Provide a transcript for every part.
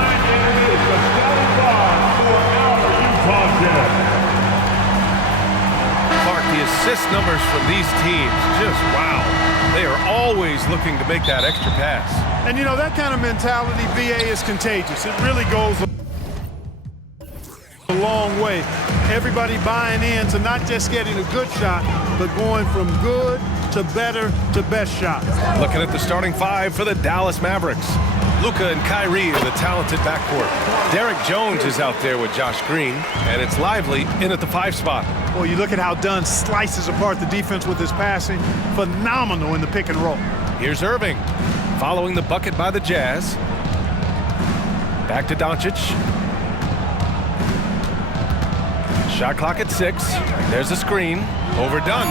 is the starting five for our Utah Jazz. Clark, the assist numbers from these teams, just wow. They are always looking to make that extra pass. And you know, that kind of mentality, BA, is contagious. It really goes a long way. Everybody buying in to not just getting a good shot, but going from good to better to best shot. Looking at the starting five for the Dallas Mavericks. Luka and Kyrie are the talented backcourt. Derek Jones is out there with Josh Green, and it's Lively in at the 5 spot. Well, you look at how Dunn slices apart the defense with his passing. Phenomenal in the pick and roll. Here's Irving, following the bucket by the Jazz. Back to Doncic. Shot clock at 6. There's a screen. Overdone.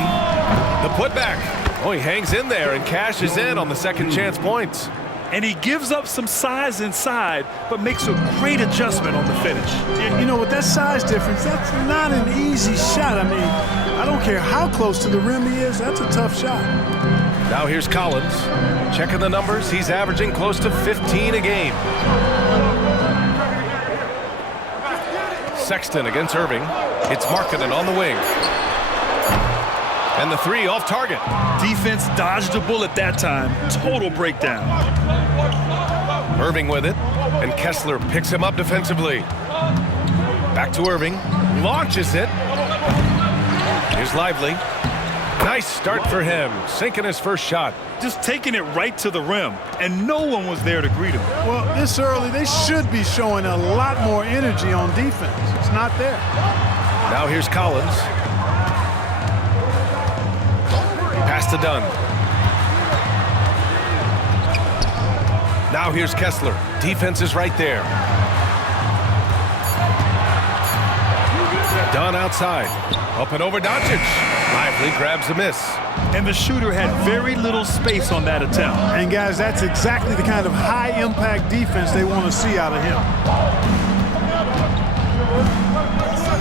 The putback. Oh, he hangs in there and cashes in on the second chance points. And he gives up some size inside, but makes a great adjustment on the finish. You know, with that size difference, that's not an easy shot. I mean, I don't care how close to the rim he is, that's a tough shot. Now here's Collins. Checking the numbers, he's averaging close to 15 a game. Sexton against Irving. It's Markkanen on the wing. And the 3 off target. Defense dodged a bullet that time. Total breakdown. Irving with it, and Kessler picks him up defensively. Back to Irving, launches it. Here's Lively. Nice start for him, sinking his first shot. Just taking it right to the rim, and no one was there to greet him. Well, this early, they should be showing a lot more energy on defense. It's not there. Now here's Collins. Pass to Dunn. Now here's Kessler. Defense is right there. Dunn outside. Up and over Doncic. Lively grabs a miss. And the shooter had very little space on that attempt. And guys, that's exactly the kind of high-impact defense they want to see out of him.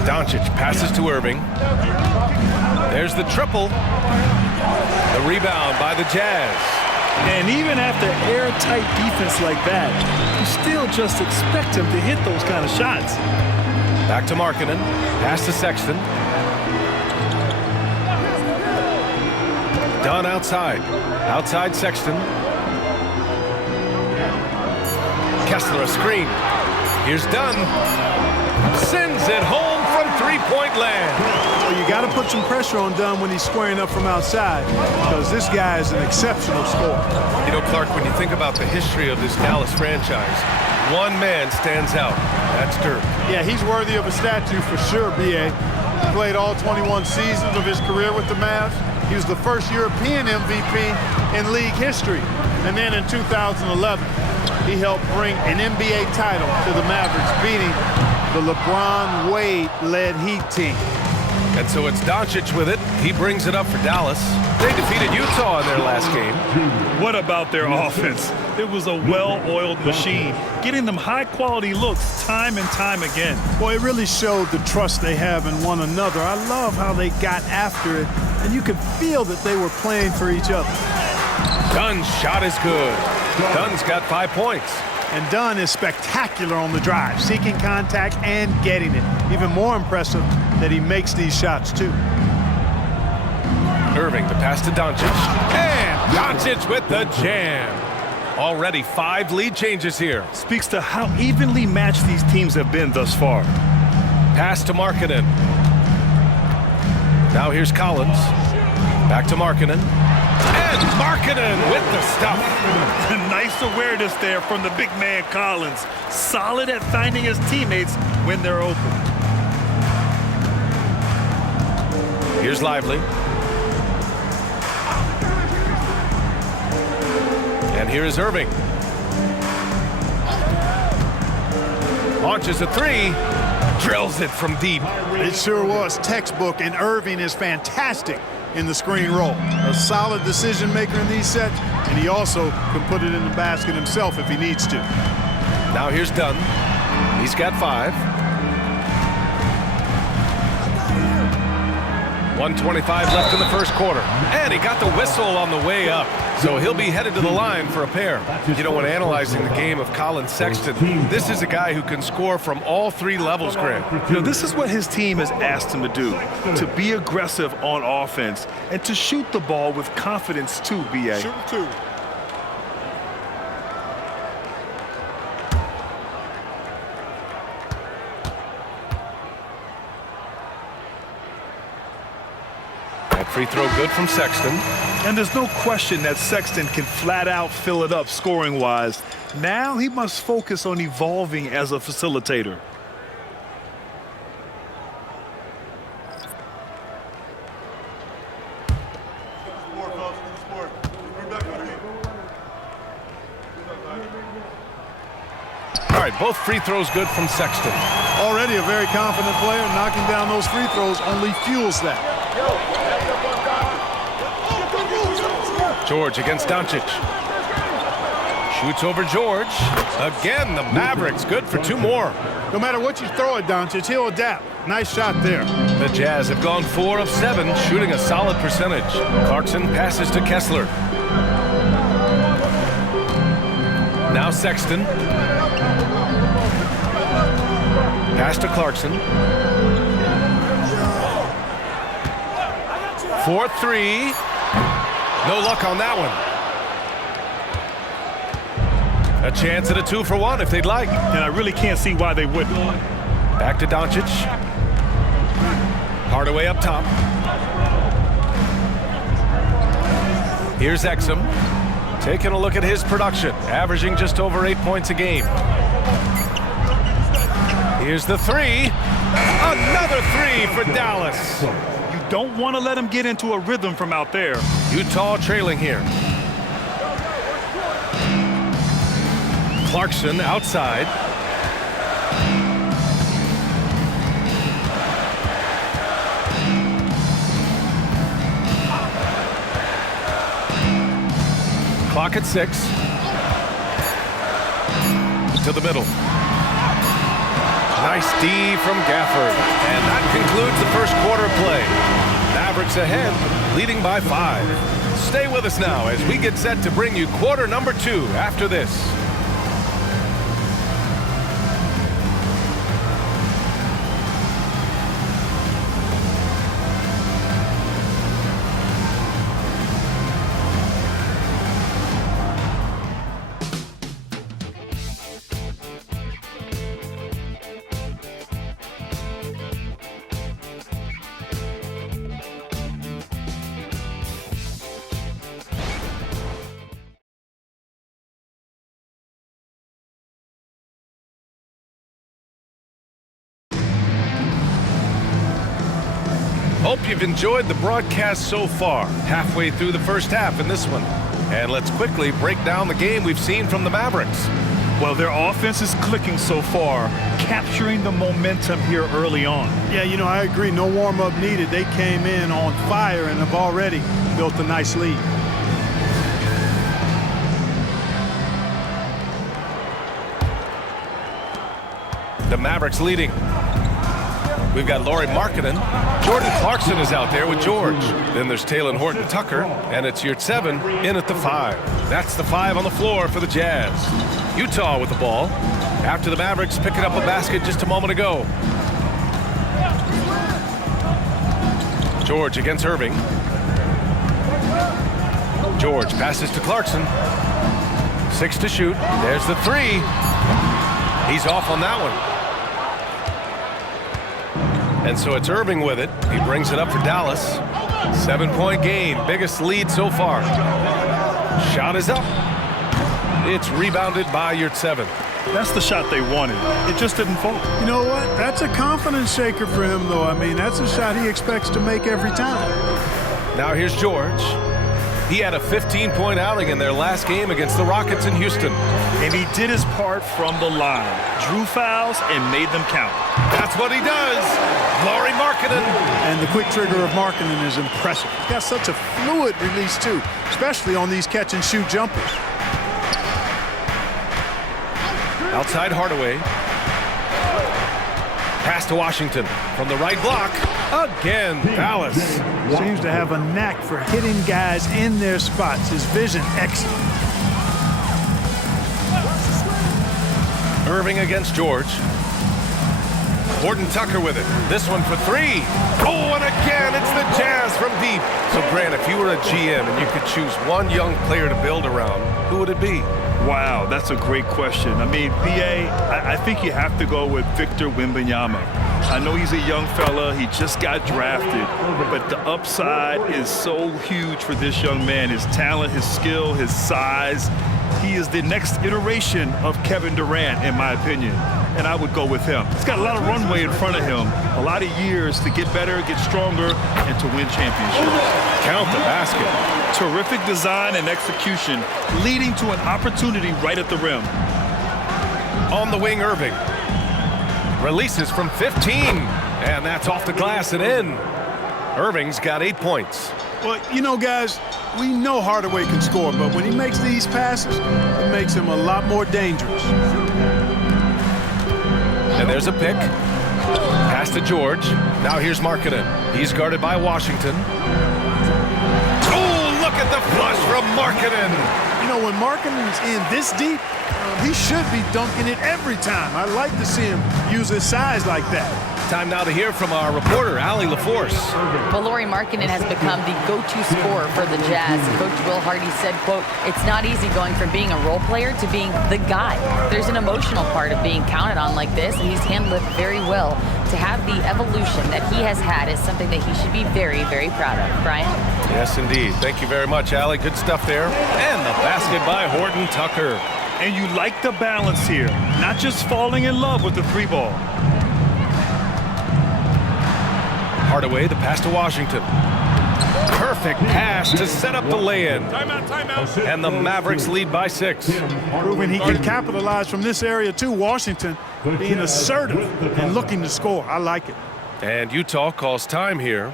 Doncic passes to Irving. There's the triple. The rebound by the Jazz. And even after airtight defense like that, you still just expect him to hit those kind of shots. Back to Markkanen. Pass to Sexton. Dunn outside. Outside Sexton. Kessler a screen. Here's Dunn. Sends it home from three-point land. Well, you got to put some pressure on Dunn when he's squaring up from outside, because this guy is an exceptional scorer. You know, Clark, when you think about the history of this Dallas franchise, one man stands out. That's Dirk. Yeah, he's worthy of a statue for sure, B.A. He played all 21 seasons of his career with the Mavs. He was the first European MVP in league history. And then in 2011, he helped bring an NBA title to the Mavericks, beating the LeBron Wade-led Heat team. And so it's Doncic with it. He brings it up for Dallas. They defeated Utah in their last game. What about their offense? It was a well-oiled machine, getting them high-quality looks time and time again. Boy, it really showed the trust they have in one another. I love how they got after it, and you could feel that they were playing for each other. Dunn's shot is good. Dunn's got 5 points. And Dunn is spectacular on the drive, seeking contact and getting it. Even more impressive that he makes these shots, too. Irving, the pass to Doncic. And Doncic with the jam. Already 5 lead changes here. Speaks to how evenly matched these teams have been thus far. Pass to Markkanen. Now here's Collins. Back to Markkanen. And Markkanen with the stuff. Nice awareness there from the big man Collins. Solid at finding his teammates when they're open. Here's Lively. And here is Irving. Launches a 3. Drills it from deep. It sure was textbook, and Irving is fantastic in the screen roll. A solid decision maker in these sets, and he also can put it in the basket himself if he needs to. Now here's Dunn. He's got 5. 1:25 left in the first quarter. And he got the whistle on the way up. So he'll be headed to the line for a pair. You know, when analyzing the game of Colin Sexton, this is a guy who can score from all three levels, Grant. You know, this is what his team has asked him to do, to be aggressive on offense and to shoot the ball with confidence too, B.A. Shoot two. That free throw good from Sexton. And there's no question that Sexton can flat out fill it up scoring-wise. Now he must focus on evolving as a facilitator. All right, both free throws good from Sexton. Already a very confident player. Knocking down those free throws only fuels that. George against Doncic. Shoots over George. Again, the Mavericks good for two more. No matter what you throw at Doncic, he'll adapt. Nice shot there. The Jazz have gone 4 of 7, shooting a solid percentage. Clarkson passes to Kessler. Now Sexton. Pass to Clarkson. 4-3. No luck on that one. A chance at a 2-for-1 if they'd like. And I really can't see why they wouldn't. Back to Doncic. Hardaway up top. Here's Exum. Taking a look at his production. Averaging just over 8 points a game. Here's the three. Another three for Dallas. You don't want to let him get into a rhythm from out there. Utah trailing here. Clarkson outside. Clock at 6. To the middle. Nice D from Gafford. And that concludes the first quarter of play. Mavericks ahead, leading by 5. Stay with us now as we get set to bring you quarter number 2 after this. Hope you've enjoyed the broadcast so far. Halfway through the first half in this one. And let's quickly break down the game we've seen from the Mavericks. Well, their offense is clicking so far, capturing the momentum here early on. Yeah, you know, I agree. No warm-up needed. They came in on fire and have already built a nice lead. The Mavericks leading. We've got Lauri Markkanen. Jordan Clarkson is out there with George. Then there's Talen Horton-Tucker, and it's Yurtseven in at the 5. That's the 5 on the floor for the Jazz. Utah with the ball. After the Mavericks picking up a basket just a moment ago. George against Irving. George passes to Clarkson. 6 to shoot. There's the 3. He's off on that one. And so it's Irving with it. He brings it up for Dallas. 7-point gain. Biggest lead so far. Shot is up. It's rebounded by Yurtseven. That's the shot they wanted. It just didn't fall. You know what? That's a confidence shaker for him, though. I mean, that's a shot he expects to make every time. Now here's George. He had a 15-point outing in their last game against the Rockets in Houston. And he did his part from the line. Drew fouls and made them count. That's what he does. Lauri Markkanen. And the quick trigger of Markkanen is impressive. He's got such a fluid release, too, especially on these catch-and-shoot jumpers. Outside Hardaway. Pass to Washington from the right block. Again, Dallas. Seems to have a knack for hitting guys in their spots. His vision, excellent. Irving against George. Horton Tucker with it. This one for three. Oh, and again, it's the Jazz from deep. So, Grant, if you were a GM and you could choose one young player to build around, who would it be? Wow, that's a great question. I mean, B.A., I think you have to go with Victor Wembanyama. I know he's a young fella. He just got drafted, but the upside is so huge for this young man. His talent, his skill, his size. He is the next iteration of Kevin Durant, in my opinion, and I would go with him. He's got a lot of runway in front of him, a lot of years to get better, get stronger, and to win championships. Count the basket. Terrific design and execution, leading to an opportunity right at the rim. On the wing, Irving. Releases from 15, and that's off the glass and in. Irving's got 8 points. Well, you know, guys, we know Hardaway can score, but when he makes these passes, it makes him a lot more dangerous. And there's a pick. Pass to George. Now here's Markkanen. He's guarded by Washington. Oh, look at the flush from Markkanen. You know, when Markkanen's in this deep, he should be dunking it every time. I like to see him use his size like that. Time now to hear from our reporter, Allie LaForce. Well, Lauri Markkanen has become the go-to scorer for the Jazz. Coach Will Hardy said, quote, "It's not easy going from being a role player to being the guy. There's an emotional part of being counted on like this, and he's handled it very well. To have the evolution that he has had is something that he should be very, very proud of." Brian? Yes, indeed. Thank you very much, Allie. Good stuff there. And the basket by Horton Tucker. And you like the balance here, not just falling in love with the three ball. Hardaway, the pass to Washington. Perfect pass to set up the lay-in. Timeout. And the Mavericks lead by 6. Proving he can capitalize from this area too. Washington being assertive and looking to score. I like it. And Utah calls time here.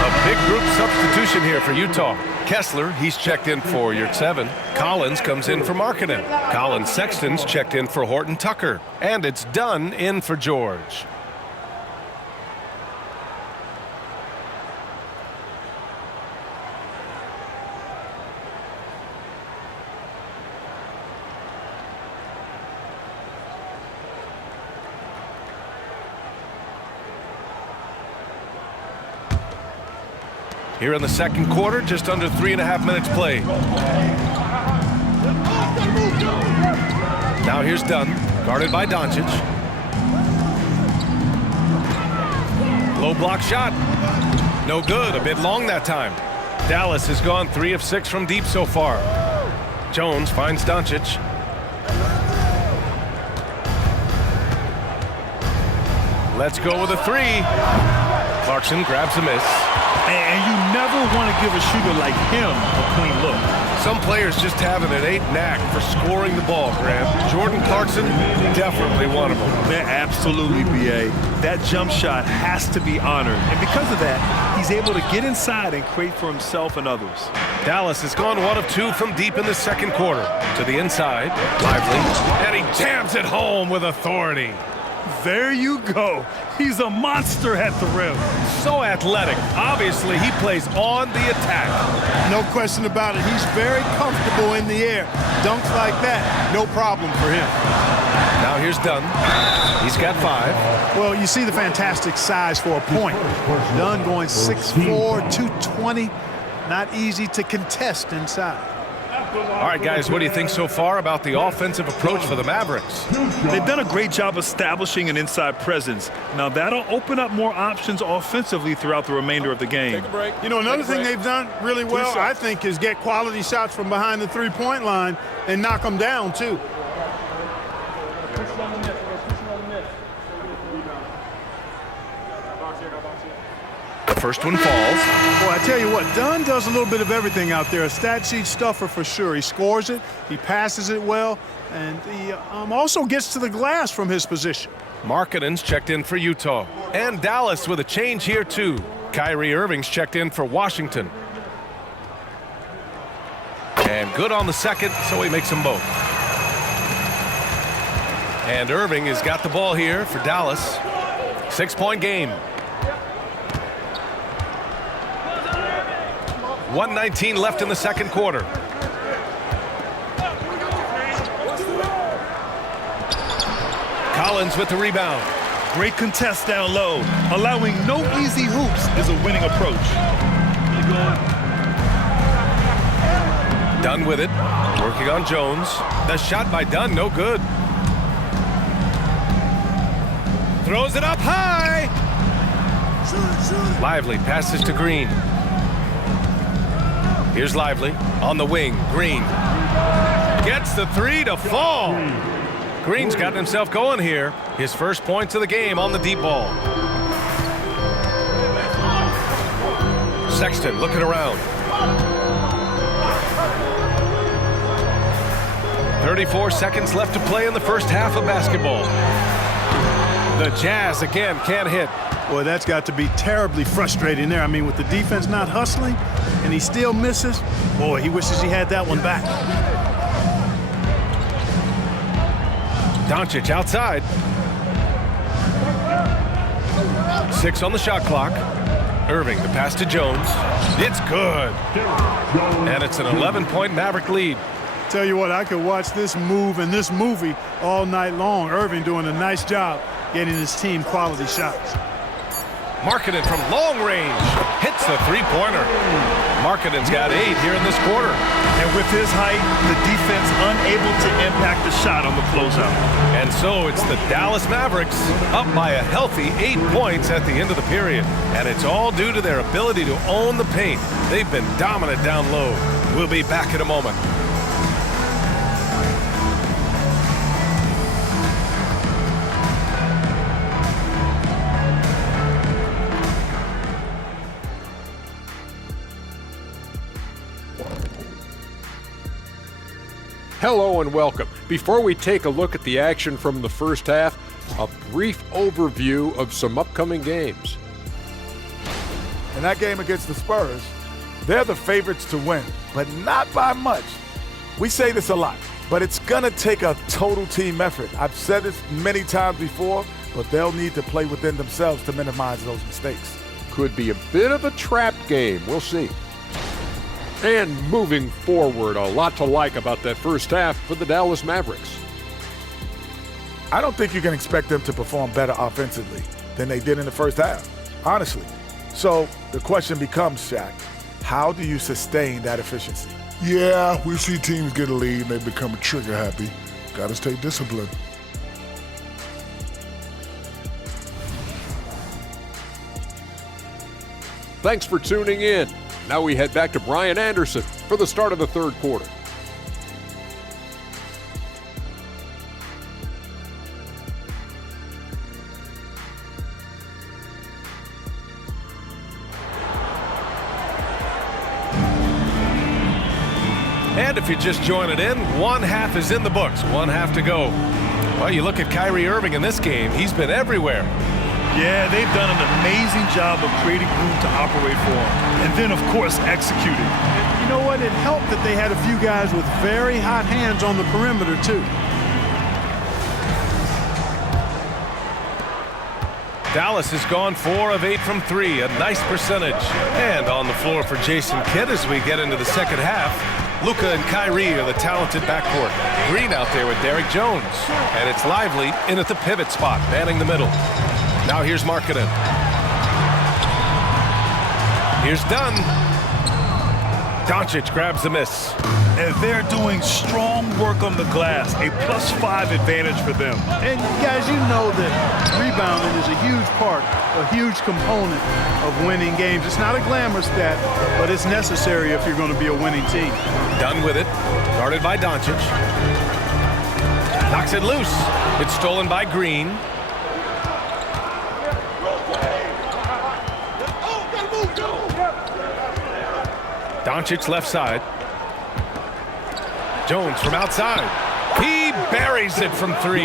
A big group substitution here for Utah. Kessler, he's checked in for your 7. Collins comes in for Markkanen. Colin Sexton's checked in for Horton Tucker. And it's Dunn in for George. Here in the second quarter, just under 3.5 minutes played. Now here's Dunn, guarded by Doncic. Low block shot. No good, a bit long that time. Dallas has gone 3 of 6 from deep so far. Jones finds Doncic. Let's go with a 3. Clarkson grabs a miss. And you never want to give a shooter like him a clean look. Some players just have an innate knack for scoring the ball, Grant. Jordan Clarkson, definitely one of them. Man, absolutely, B.A. That jump shot has to be honored. And because of that, he's able to get inside and create for himself and others. Dallas has gone 1 of 2 from deep in the second quarter. To the inside, Lively, and he jams it home with authority. There you go. He's a monster at the rim. So athletic. Obviously, he plays on the attack. No question about it. He's very comfortable in the air. Dunks like that, no problem for him. Now here's Dunn. He's got 5. Well, you see the fantastic size for a point. Dunn going 6'4", 220. Not easy to contest inside. All right, guys, what do you think so far about the offensive approach for the Mavericks? They've done a great job establishing an inside presence. Now, that'll open up more options offensively throughout the remainder of the game. You know, another thing they've done really well, I think, is get quality shots from behind the three-point line and knock them down, too. The first one falls. Boy, I tell you what, Dunn does a little bit of everything out there. A stat sheet stuffer for sure. He scores it, he passes it well, and he also gets to the glass from his position. Markkanen's checked in for Utah. And Dallas with a change here, too. Kyrie Irving's checked in for Washington. And good on the second, so he makes them both. And Irving has got the ball here for Dallas. 6-point game. 1:19 left in the second quarter. Collins with the rebound. Great contest down low. Allowing no easy hoops is a winning approach. Dunn with it. Working on Jones. The shot by Dunn, no good. Throws it up high. Lively passes to Green. Here's Lively on the wing. Green gets the three to fall. Green's got himself going here. His first points of the game on the deep ball. Sexton looking around. 34 seconds left to play in the first half of basketball. The Jazz again can't hit. Boy, that's got to be terribly frustrating there. I mean, with the defense not hustling and he still misses, boy, he wishes he had that one back. Doncic outside. 6 on the shot clock. Irving, the pass to Jones. It's good. And it's an 11-point Maverick lead. Tell you what, I could watch this move and this movie all night long. Irving doing a nice job getting his team quality shots. Markkanen from long range hits the three-pointer. Markkanen's got 8 here in this quarter. And with his height, the defense unable to impact the shot on the closeout. And so it's the Dallas Mavericks up by a healthy 8 points at the end of the period. And it's all due to their ability to own the paint. They've been dominant down low. We'll be back in a moment. Hello and welcome. Before we take a look at the action from the first half, a brief overview of some upcoming games. In that game against the Spurs, they're the favorites to win, but not by much. We say this a lot, but it's going to take a total team effort. I've said this many times before, but they'll need to play within themselves to minimize those mistakes. Could be a bit of a trap game. We'll see. And moving forward, a lot to like about that first half for the Dallas Mavericks. I don't think you can expect them to perform better offensively than they did in the first half, honestly. So the question becomes, Shaq, how do you sustain that efficiency? Yeah, we see teams get a lead and they become trigger happy. Got to stay disciplined. Thanks for tuning in. Now we head back to Brian Anderson for the start of the third quarter. And if you're just joining in, one half is in the books, one half to go. Well, you look at Kyrie Irving in this game, he's been everywhere. Yeah, they've done an amazing job of creating room to operate for him. And then, of course, executing. You know what? It helped that they had a few guys with very hot hands on the perimeter, too. Dallas has gone 4 of 8 from 3, a nice percentage. And on the floor for Jason Kidd as we get into the second half. Luka and Kyrie are the talented backcourt. Green out there with Derrick Jones. And it's Lively in at the pivot spot, manning the middle. Now here's Markkanen. Here's Dunn. Doncic grabs the miss. And they're doing strong work on the glass, a +5 advantage for them. And guys, you know that rebounding is a huge part, a huge component of winning games. It's not a glamour stat, but it's necessary if you're going to be a winning team. Dunn with it, guarded by Doncic. Knocks it loose. It's stolen by Green. Doncic left side. Jones from outside. He buries it from 3.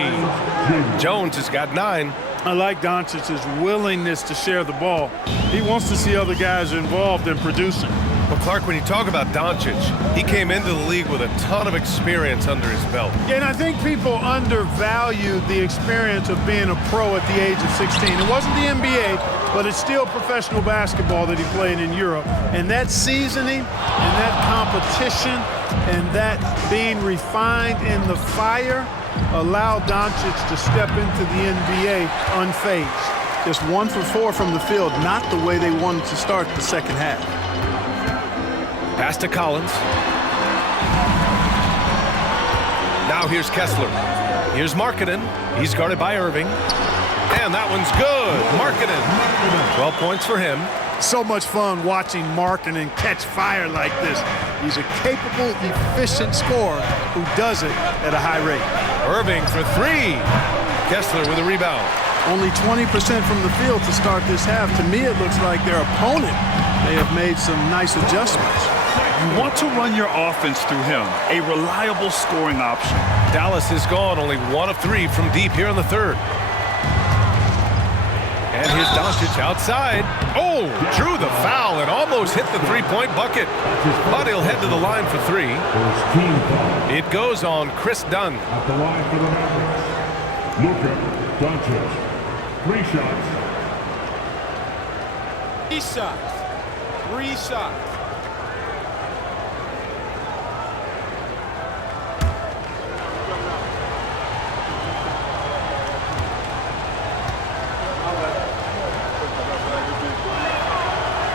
Jones has got 9. I like Doncic's willingness to share the ball. He wants to see other guys involved in producing. Well, Clark, when you talk about Doncic, he came into the league with a ton of experience under his belt. Yeah, and I think people undervalue the experience of being a pro at the age of 16. It wasn't the NBA, but it's still professional basketball that he played in Europe. And that seasoning and that competition and that being refined in the fire allowed Doncic to step into the NBA unfazed. Just 1 for 4 from the field, not the way they wanted to start the second half. Pass to Collins. Now here's Kessler. Here's Markkanen. He's guarded by Irving. And that one's good. Markkanen. 12 points for him. So much fun watching Markkanen catch fire like this. He's a capable, efficient scorer who does it at a high rate. Irving for 3. Kessler with a rebound. Only 20% from the field to start this half. To me, it looks like their opponent may have made some nice adjustments. You want to run your offense through him, a reliable scoring option. Dallas is gone, only 1 of 3 from deep here in the third. And here's Doncic outside. Oh, drew the foul and almost hit the three-point bucket. But he'll head to the line for 3. It goes on Chris Dunn. At the line for the Mavericks, Luka Doncic. 3 shots. 3 shots. 3 shots.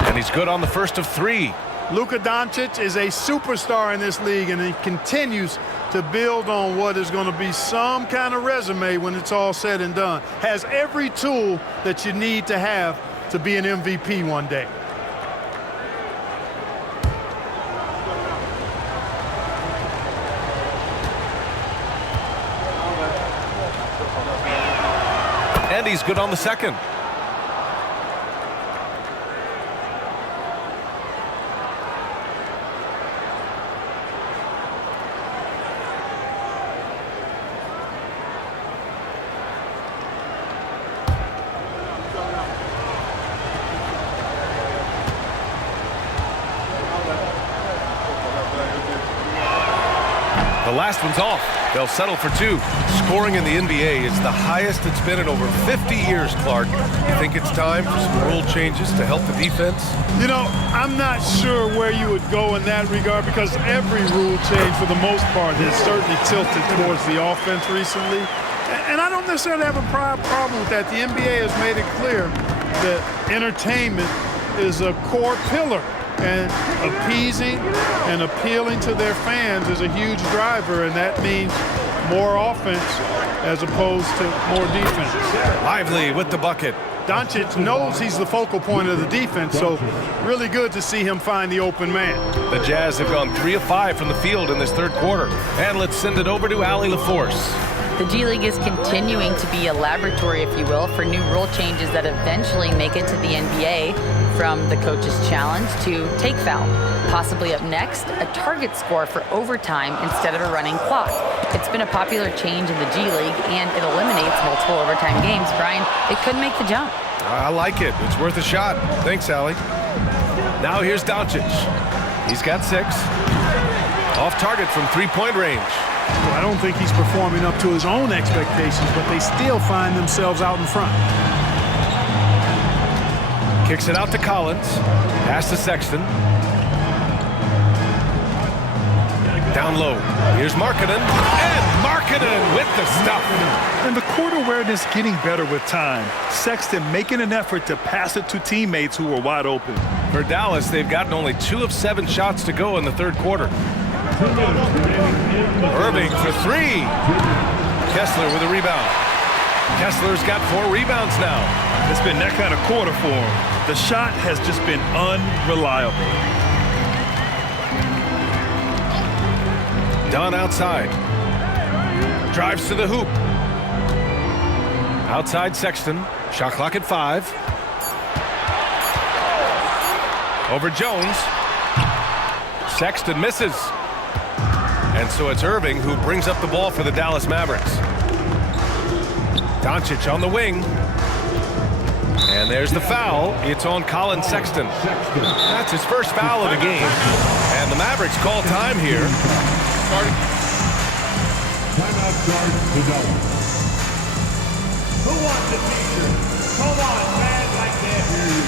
And he's good on the first of 3. Luka Doncic is a superstar in this league, and he continues to build on what is going to be some kind of resume when it's all said and done. Has every tool that you need to have to be an MVP one day. And he's good on the second. The last one's off. They'll settle for 2. Scoring in the NBA is the highest it's been in over 50 years, Clark. You think it's time for some rule changes to help the defense? You know, I'm not sure where you would go in that regard, because every rule change, for the most part, has certainly tilted towards the offense recently. And I don't necessarily have a problem with that. The NBA has made it clear that entertainment is a core pillar, and appeasing and appealing to their fans is a huge driver, and that means more offense as opposed to more defense. Lively with the bucket. Doncic knows he's the focal point of the defense, so really good to see him find the open man. The Jazz have gone 3 of 5 from the field in this third quarter. And let's send it over to Allie LaForce. The G League is continuing to be a laboratory, if you will, for new rule changes that eventually make it to the NBA, from the coach's challenge to take foul. Possibly up next, a target score for overtime instead of a running clock. It's been a popular change in the G League, and it eliminates multiple overtime games. Brian, it could make the jump. I like it. It's worth a shot. Thanks, Allie. Now here's Doncic. He's got 6. Off target from 3-point range. Well, I don't think he's performing up to his own expectations, but they still find themselves out in front. Kicks it out to Collins. Pass to Sexton. Down low. Here's Markkanen. And Markkanen with the stuff. And the court awareness getting better with time. Sexton making an effort to pass it to teammates who were wide open. For Dallas, they've gotten only 2 of 7 shots to go in the third quarter. Irving for 3. Kessler with a rebound. Kessler's got 4 rebounds now. It's been that kind of quarter for him. The shot has just been unreliable. Dunn outside. Drives to the hoop. Outside Sexton. Shot clock at 5. Over Jones. Sexton misses. And so it's Irving who brings up the ball for the Dallas Mavericks. Doncic on the wing. And there's the foul. It's on Colin Sexton. That's his first foul of the game. And the Mavericks call time here. Timeout starts to double. Who wants a t-shirt? Come on, man, I can't hear you.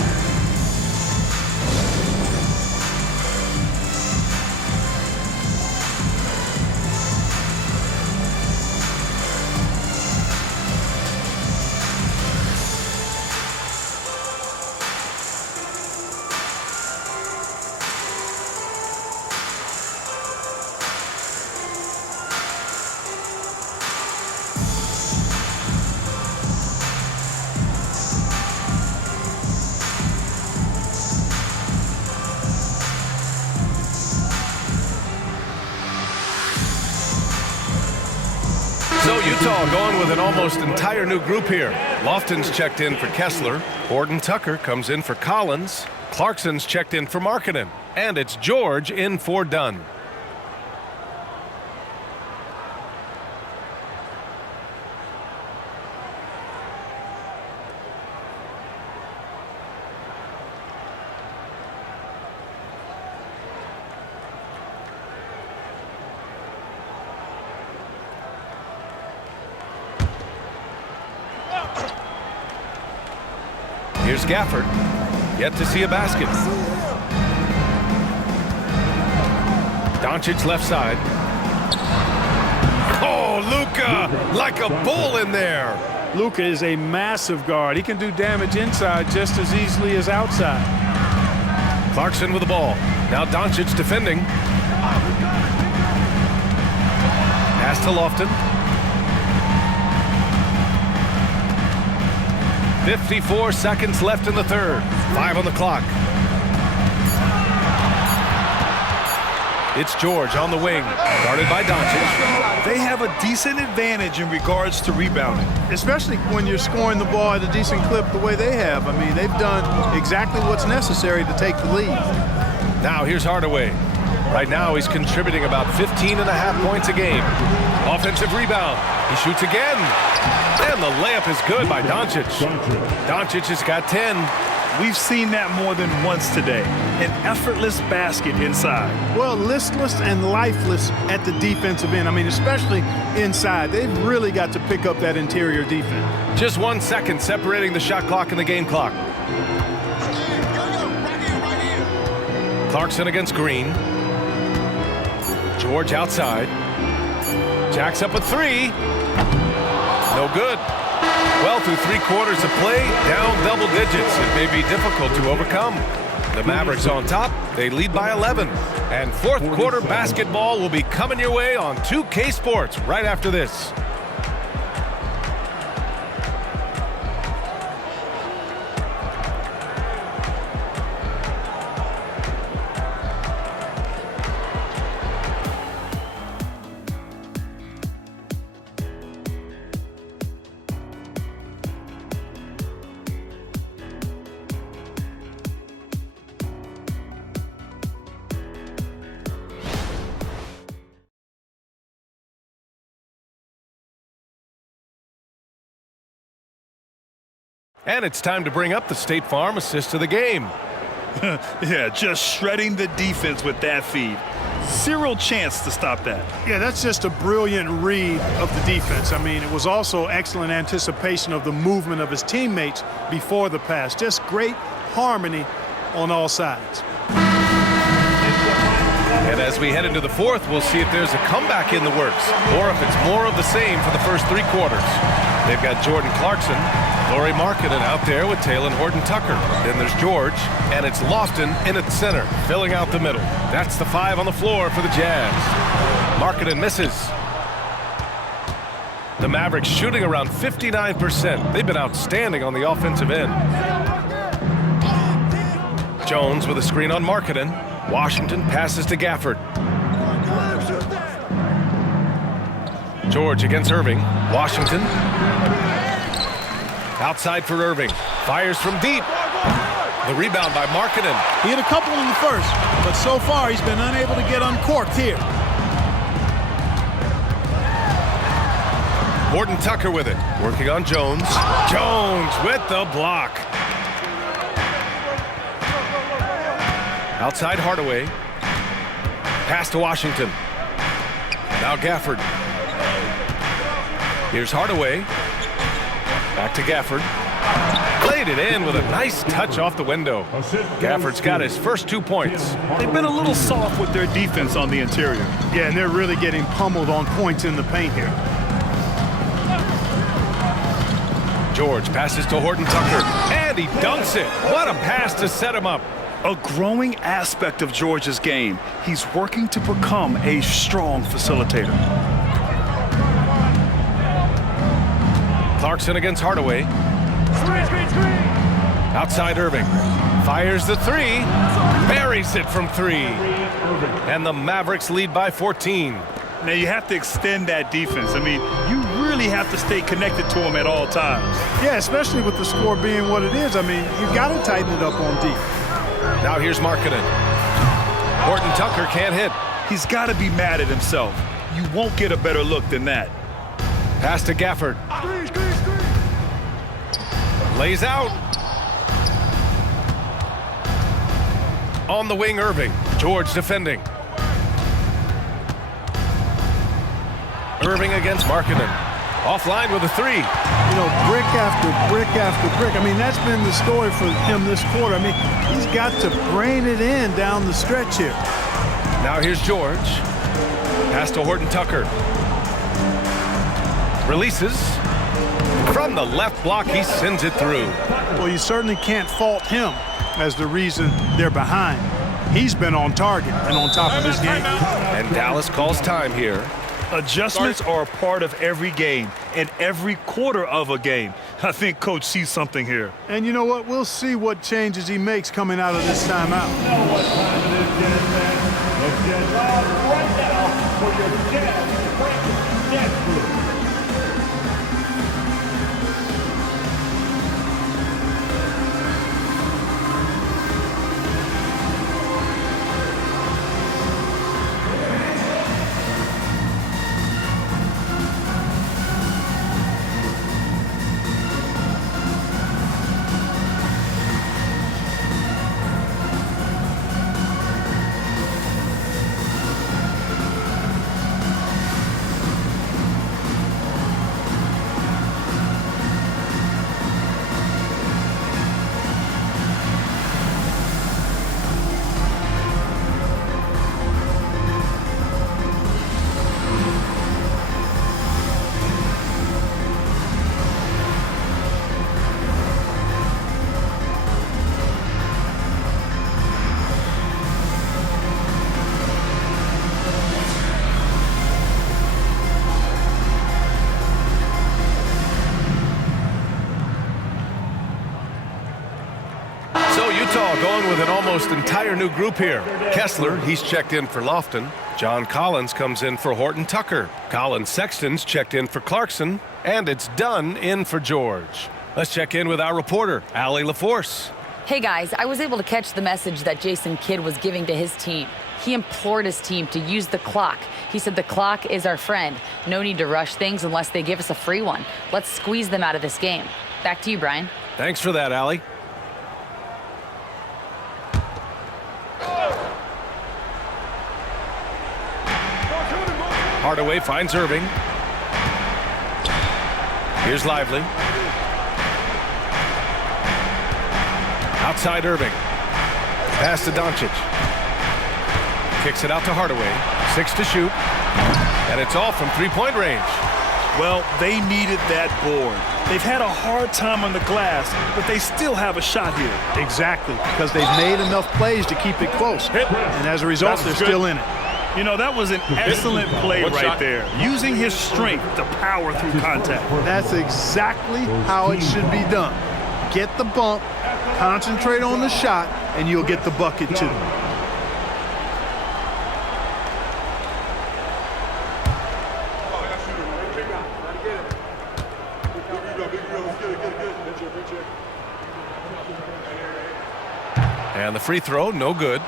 So Utah going with an almost entire new group here. Lofton's checked in for Kessler. Horton Tucker comes in for Collins. Clarkson's checked in for Markkanen. And it's George in for Dunn. Here's Gafford. Yet to see a basket. Doncic left side. Oh, Luka, like a bull in there. Luka is a massive guard. He can do damage inside just as easily as outside. Clarkson with the ball. Now Doncic defending. Pass to Lofton. 54 seconds left in the third. 5 on the clock. It's George on the wing, guarded by Doncic. They have a decent advantage in regards to rebounding. Especially when you're scoring the ball at a decent clip the way they have. I mean, they've done exactly what's necessary to take the lead. Now here's Hardaway. Right now he's contributing about 15.5 points a game. Offensive rebound. He shoots again. And the layup is good by Doncic. Doncic has got 10. We've seen that more than once today. An effortless basket inside. Well, listless and lifeless at the defensive end. I mean, especially inside. They've really got to pick up that interior defense. Just 1 second separating the shot clock and the game clock. Clarkson against Green. George outside. Jacks up a three. No good. Well, through 3 quarters of play, down double digits. It may be difficult to overcome. The Mavericks on top. They lead by 11. And fourth quarter basketball will be coming your way on 2K Sports right after this. And it's time to bring up the State Farm assist of the game. Yeah, just shredding the defense with that feed. Zero chance to stop that. Yeah, that's just a brilliant read of the defense. I mean, it was also excellent anticipation of the movement of his teammates before the pass. Just great harmony on all sides. And as we head into the fourth, we'll see if there's a comeback in the works or if it's more of the same for the first 3 quarters. They've got Jordan Clarkson, Lauri Markkanen out there with Taylor Horton Tucker. Then there's George, and it's Lofton in at center, filling out the middle. That's the 5 on the floor for the Jazz. Markkanen misses. The Mavericks shooting around 59%. They've been outstanding on the offensive end. Jones with a screen on Markkanen. Washington passes to Gafford. George against Irving. Washington. Outside for Irving. Fires from deep. The rebound by Markkanen. He had a couple in the first, but so far he's been unable to get uncorked here. Horton Tucker with it. Working on Jones. Jones with the block. Outside Hardaway. Pass to Washington. Now Gafford. Here's Hardaway. Back to Gafford. Played it in with a nice touch off the window. Gafford's got his first 2 points. They've been a little soft with their defense on the interior. Yeah, and they're really getting pummeled on points in the paint here. George passes to Horton Tucker, and he dunks it. What a pass to set him up. A growing aspect of George's game. He's working to become a strong facilitator. Clarkson against Hardaway. Outside Irving. Fires the three. Buries it from three. And the Mavericks lead by 14. Now you have to extend that defense. I mean, you really have to stay connected to him at all times. Yeah, especially with the score being what it is. I mean, you got to tighten it up on deep. Now here's Markkanen. Horton Tucker can't hit. He's got to be mad at himself. You won't get a better look than that. Pass to Gafford. Lays out. On the wing, Irving. George defending. Irving against Markkanen. Offline with a three. You know, brick after brick after brick. I mean, that's been the story for him this quarter. I mean, he's got to brain it in down the stretch here. Now here's George. Pass to Horton Tucker. Releases. From the left block, he sends it through. Well, you certainly can't fault him as the reason they're behind. He's been on target and on top of his game. And Dallas calls time here. Adjustments are a part of every game and every quarter of a game. I think Coach sees something here. And you know what? We'll see what changes he makes coming out of this timeout. You know what time it is, Jazz fans. Let's get loud right now for your Jazz Breakfast Dance Group. Going with an almost entire new group here. Kessler, he's checked in for Lofton. John Collins comes in for Horton Tucker. Colin Sexton's checked in for Clarkson. And it's Dunn in for George. Let's check in with our reporter, Allie LaForce. Hey guys, I was able to catch the message that Jason Kidd was giving to his team. He implored his team to use the clock. He said the clock is our friend. No need to rush things unless they give us a free one. Let's squeeze them out of this game. Back to you, Brian. Thanks for that, Allie. Hardaway finds Irving. Here's Lively. Outside Irving. Pass to Doncic. Kicks it out to Hardaway. 6 to shoot. And it's all from three-point range. Well, they needed that board. They've had a hard time on the glass, but they still have a shot here. Exactly, because they've made enough plays to keep it close. And as a result, they're still in it. You know, that was an excellent play right there. Using his strength to power through contact. That's exactly how it should be done. Get the bump, concentrate on the shot, and you'll get the bucket too. And the free throw, no good.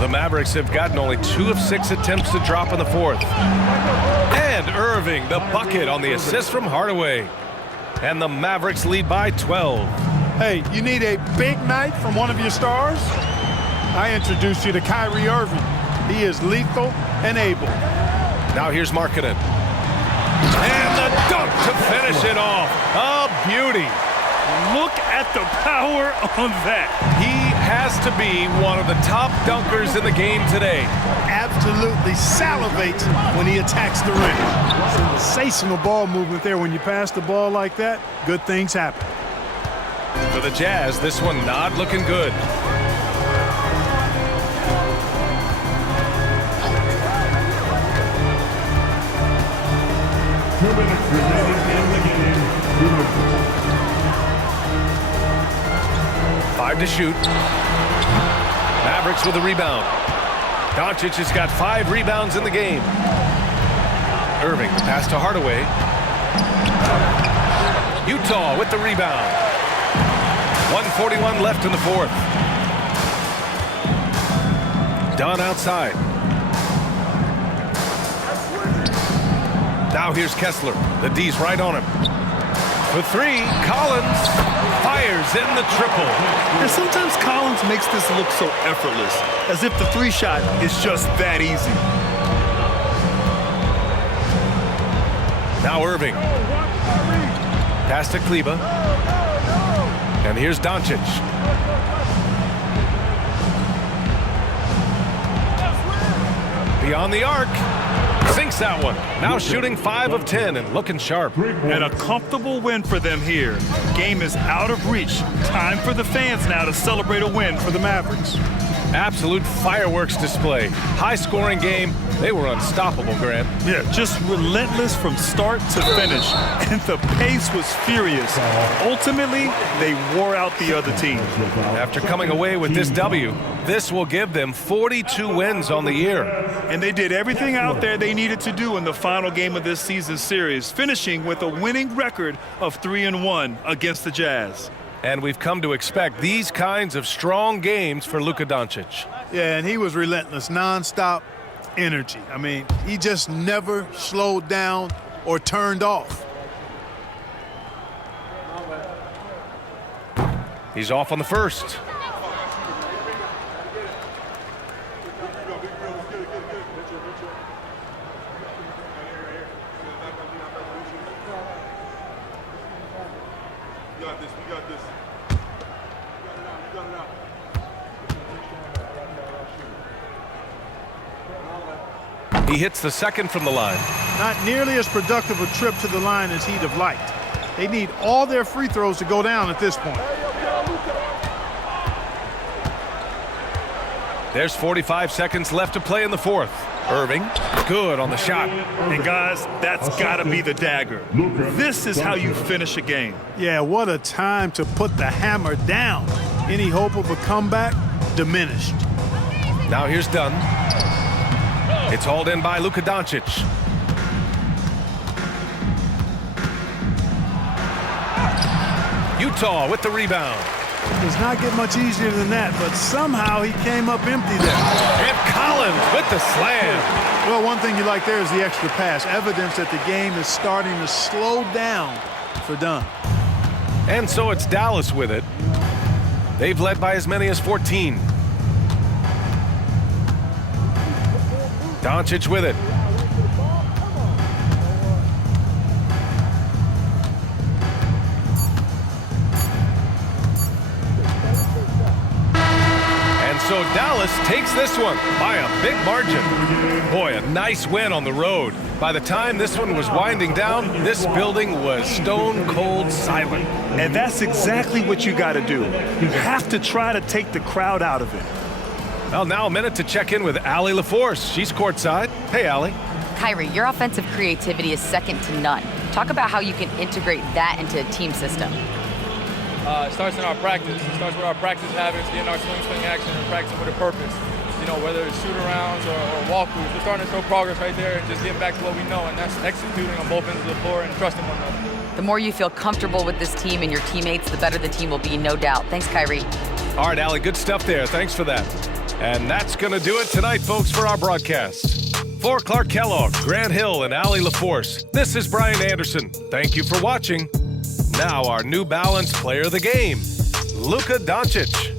The Mavericks have gotten only 2 of 6 attempts to drop in the fourth. And Irving, the bucket on the assist from Hardaway. And the Mavericks lead by 12. Hey, you need a big night from one of your stars? I introduced you to Kyrie Irving. He is lethal and able. Now here's Markkanen. And the dunk to finish it off. A beauty. Look at the power on that. He has to be one of the top dunkers in the game today. Absolutely salivates when he attacks the rim. Sensational ball movement there. When you pass the ball like that, good things happen. For the Jazz, this one not looking good. Minutes remaining in the game. 5 to shoot. Mavericks with a rebound. Doncic has got 5 rebounds in the game. Irving, pass to Hardaway. Utah with the rebound. 1:41 left in the fourth. Dunn outside. Now here's Kessler. The D's right on him. For 3, Collins fires in the triple. And sometimes Collins makes this look so effortless, as if the 3-shot is just that easy. Now Irving. Pass to Kleba. And here's Doncic. Beyond the arc. Sinks that one. Now shooting 5 of 10 and looking sharp. And a comfortable win for them here. Game is out of reach. Time for the fans now to celebrate a win for the Mavericks. Absolute fireworks display. High-scoring game. They were unstoppable, Grant. Yeah, just relentless from start to finish. And the pace was furious. Ultimately, they wore out the other team. After coming away with this W, this will give them 42 wins on the year. And they did everything out there they needed to do in the final game of this season series, finishing with a winning record of 3-1 against the Jazz. And we've come to expect these kinds of strong games for Luka Doncic. Yeah, and he was relentless, nonstop energy. I mean, he just never slowed down or turned off. He's off on the first. He hits the second from the line. Not nearly as productive a trip to the line as he'd have liked. They need all their free throws to go down at this point. There's 45 seconds left to play in the fourth. Irving, good on the shot. And guys, that's got to be the dagger. This is how you finish a game. Yeah, what a time to put the hammer down. Any hope of a comeback diminished. Now here's Dunn. It's hauled in by Luka Doncic. Utah with the rebound. It does not get much easier than that, but somehow he came up empty there. And Collins with the slam. Well, one thing you like there is the extra pass. Evidence that the game is starting to slow down for Dunn. And so it's Dallas with it. They've led by as many as 14. Doncic with it. And so Dallas takes this one by a big margin. Boy, a nice win on the road. By the time this one was winding down, this building was stone cold silent. And that's exactly what you got to do. You have to try to take the crowd out of it. Well, now a minute to check in with Allie LaForce. She's courtside. Hey, Allie. Kyrie, your offensive creativity is second to none. Talk about how you can integrate that into a team system. It starts in our practice. It starts with our practice habits, getting our swing action, and practicing with a purpose. You know, whether it's shoot-arounds or walkthroughs, we're starting to show progress right there and just getting back to what we know, and that's executing on both ends of the floor and trusting one another. The more you feel comfortable with this team and your teammates, the better the team will be, no doubt. Thanks, Kyrie. All right, Allie, good stuff there. Thanks for that. And that's going to do it tonight, folks, for our broadcast. For Clark Kellogg, Grant Hill, and Allie LaForce, this is Brian Anderson. Thank you for watching. Now our New Balance player of the game, Luka Doncic.